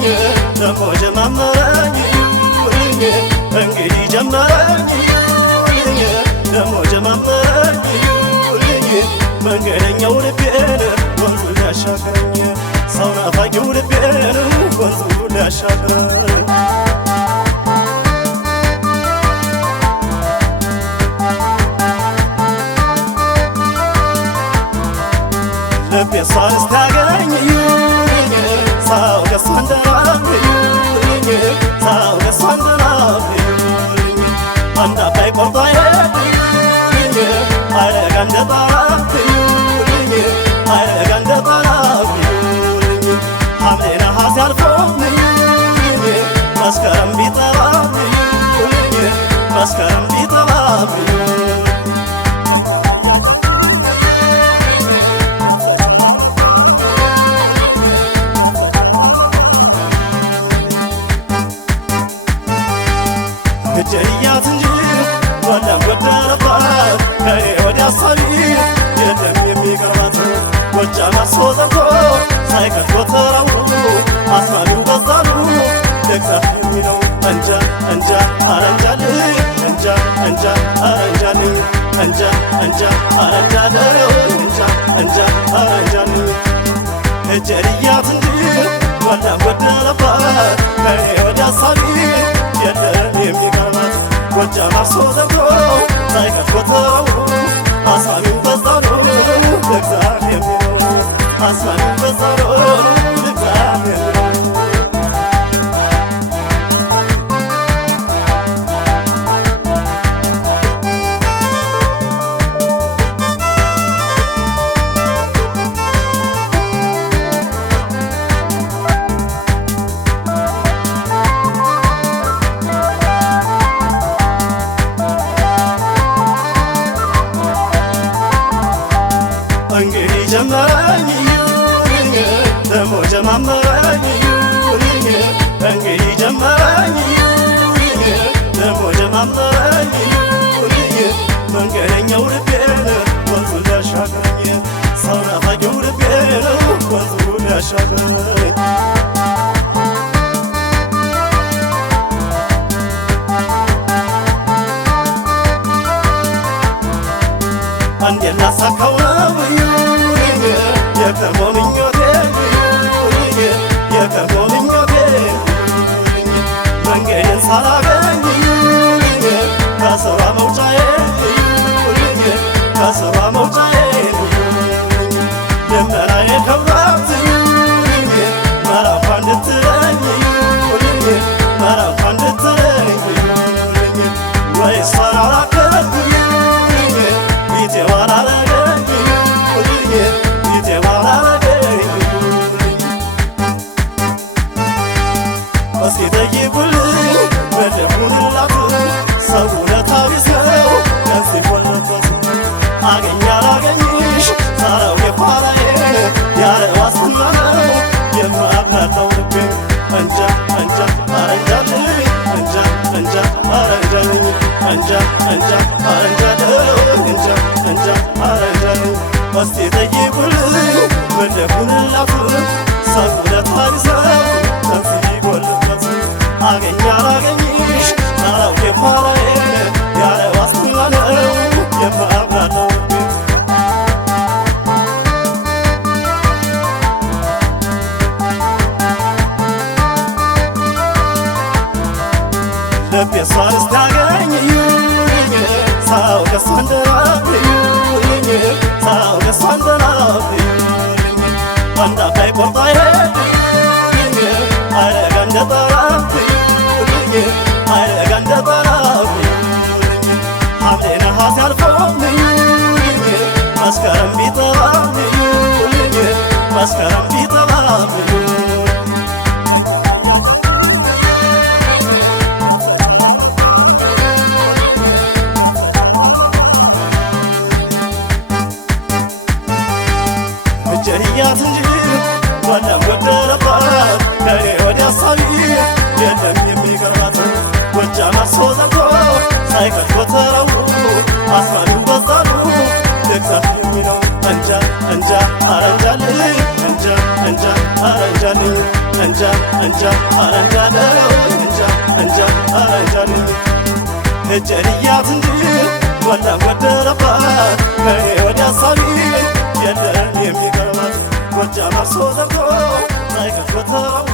ደሞ ጀማመረኝ እንግዲህ ጀመረኝ ደሞ ጀማመረኝ መንገደኛው ልቤን ወንዙ ሊያሻግረኝ ሰው ናፋቂው ልቤን ወንዙ ሊያሻግረኝ ልቤ እሷን እስኪያገኝ ሳው ደሷ እንደናብኝ ሳው ደሷ እንደናብኝ አንድ አባይ ቆርጦ አይሄድኝ አይረጋ እንደ ጣራብኝ አይረጋ እንደ ጣራብኝ ሐምሌ ነሐሴ አልፎብኝ መስከረም ቢጠባብኝ መስከረም ቢጠባብኝ እጀያት እንጂ ወላም ጎደለባት ከኔ ወዲያ አሳቢ የለም የሚቀርባት ጎጃም አርሶ ዘርቶ ሳይከት ጎተራው አስማሚው በዛሉ ልግዛት የሚለው እንጃ እንጃ አረንጃልኝ እንጃ እንጃ አረንጃልኝ እንጃ እንጃ አረንጃልኝ እንጃ እንጃ አረንጃልኝ እጀያት እንጂ ወላም ጎደለባት ከኔ ወዲያ አሳቢ የለም የሚቀርባት ጎጃም አርሶ ዘርቶ ሳይከት ጎተራው አስማሚው በዛሉ ልግዛት የሚለው አስማሚው በዛሉ ልግዛት የሚለው እንግዲህ ጀመረኝ ደሞ ጀማመረኝ እንግዲህ ጀመረኝ ደሞ ጀማመረኝ መንገደኛው ልቤን ወንዙ ሊያሻግረኝ ሰው ናፋቂው ልቤን ወንዙ ሊያሻግረኝ እንዴት ላሳካው ነው የቀድሞ ምኞቴ የቀድሞ ምኞቴ መንገዴን ሳላገኝ ከስራ መውጫዬ ከስራ መውጫዬ ደመናዬ ከብራት መራኳ እንድትለኝ መራኳ እንድትለኝ ወይ እሷን አላከብኝ ቢጤዋን አረገኝ ቢጤዋን አረገኝ እስኪ ጠይቁልኝ መደቡንላት ሰው ውለታ ቢስ ነው ከዚህ ሆነበት አገኝ አላገኝሽ ሳረው የኋላዬን ያለ ዋስትና ነው የማብላላው ልቤን እንጃ እንጃ አረንጃልኝ እንጃ እንጃ አረንጃልኝ እንጃ እንጃ አረንጃልኝ እንጃ እንጃ አረንጃልኝ እስቲ ጠይቁልኝ መደቡንላት ሰው ውለታ ቢስ ነው ከዚህ ጎልበት አገኝ አላገኝሽ ሳረው የኋላዬን ያለ ዋስትና ነው የማብላላው ልቤ እሷን እስኪያገኝ ሳው ደሷ እንደናብኝ ሳው ደሷ እንደናብኝ አንድ አባይ ቆርጦ አይሄድኝ አይረጋ እንደ ጣራብኝ አይረጋ እንደ ጣራብኝ ሐምሌ ነሐሴ አልፎብኝ መስከረም ቢጠባብኝ መስከረም ቢጠባብኝ እጀያት እንጂ ወላም ጎደለባት ከኔ ወዲያ አሳቢ የለም የሚቀርባት ጎጃም አርሶ ዘርቶ ሳይከት ጎተራው አስማሚው በዛሉ ልግዛት የሚለው እንጃ እንጃ አረንጃልኝ እንጃ እንጃ አረንጃልኝ እንጃ እንጃ አረንጃለሁኝ እንጃ እንጃ አረንጃለሁኝ እጀልያት እንጂ ወላ ጎደለባት ከኔ ወዲያ ሳቢ የለም የሚቀርባት ጎጃም አርሶ ዘርቶ ሳይከሽ በተራው